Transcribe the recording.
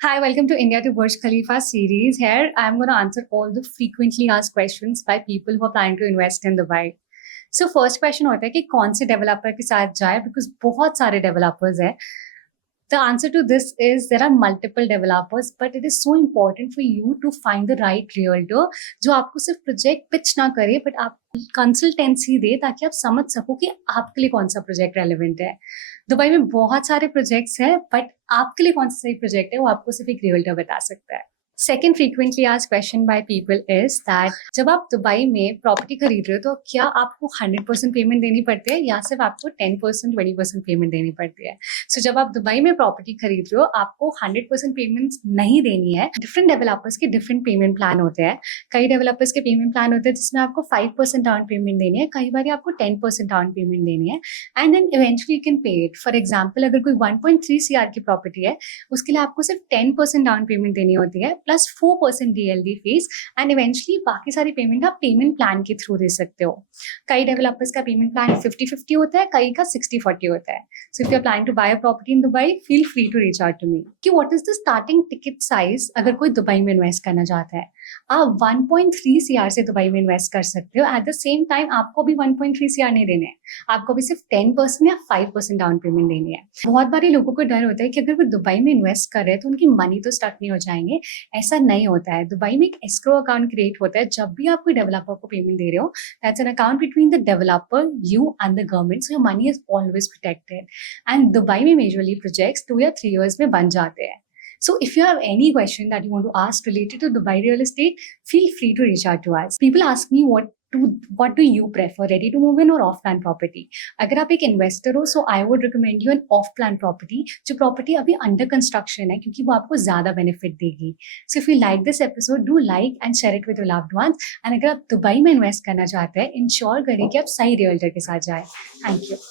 Hi, welcome to India to Burj Khalifa series. Here, I'm going to answer all the frequently asked questions by people who are planning to invest in Dubai. So, first question होता है कि कौन से developer के साथ जाए because बहुत सारे डेवलपर्स हैं. The answer to this is there are multiple developers, but it is so important for you to find the right realtor जो आपको सिर्फ प्रोजेक्ट पिच ना करे बट आप कंसल्टेंसी दे ताकि आप समझ सको कि आपके लिए कौन सा प्रोजेक्ट रेलिवेंट है. दुबई में बहुत सारे प्रोजेक्ट्स हैं बट आपके लिए कौन सा सही प्रोजेक्ट है वो आपको सिर्फ एक रियल्टर बता सकता है. Second frequently asked question by people is that जब आप दुबई में प्रॉपर्टी खरीद रहे हो तो क्या आपको 100% पेमेंट देनी पड़ती है या सिर्फ आपको 10% 20% पेमेंट देनी पड़ती है. सो जब आप दुबई में प्रॉपर्टी खरीद रहे हो आपको 100% पेमेंट नहीं देनी है. डिफरेंट डेवलपर्स के डिफरेंट पेमेंट प्लान होते हैं. कई डेवलपर्स के पेमेंट प्लान होते हैं जिसमें आपको 5% डाउन पेमेंट देनी है, कई बार आपको 10% डाउन पेमेंट देनी है and then eventually you can pay it. For example अगर कोई 1.3 CR की प्रॉपर्टी है उसके लिए आपको सिर्फ 10% डाउन पेमेंट देनी होती है plus 4% DLD fees and eventually बाकी सारी पेमेंट आप पेमेंट प्लान के थ्रू दे सकते हो. कई डेवलपर्स का पेमेंट प्लान 50-50 होता है, कई का 60-40 होता है. So if you are planning to buy a property in Dubai feel free to reach out to me कि what is the starting ticket size अगर कोई दुबई में इन्वेस्ट करना चाहता है. आप 1.3 CR से दुबई में इन्वेस्ट कर सकते हो. एट द सेम टाइम आपको भी 1.3 CR नहीं देने हैं, आपको भी सिर्फ 10% या 5% डाउन पेमेंट देनी है. बहुत बारी लोगों को डर होता है कि अगर वो दुबई में इन्वेस्ट कर रहे हैं तो उनकी मनी तो स्टक नहीं हो जाएंगे. ऐसा नहीं होता है. दुबई में एक एस्क्रो अकाउंट क्रिएट होता है. जब भी आप कोई डेवलपर को पेमेंट दे रहे हो that's an account between the developer you and the government. So your money is always protected and Dubai में मेजरली प्रोजेक्ट्स 2 या 3 years में बन जाते हैं. So if you have any question that you want to ask related to Dubai real estate, feel free to reach out to us. People ask me what do you prefer, ready to move in or off plan property? अगर आप एक investor हो so I would recommend you an off plan property. जो property अभी under construction है क्योंकि वो आपको ज्यादा बेनिफिट देगी. So if you like this episode, do like and share it with your loved ones. And अगर आप दुबई में इन्वेस्ट करना चाहते हैं इंश्योर करें कि आप सही रियल्टर के साथ जाए. Thank you.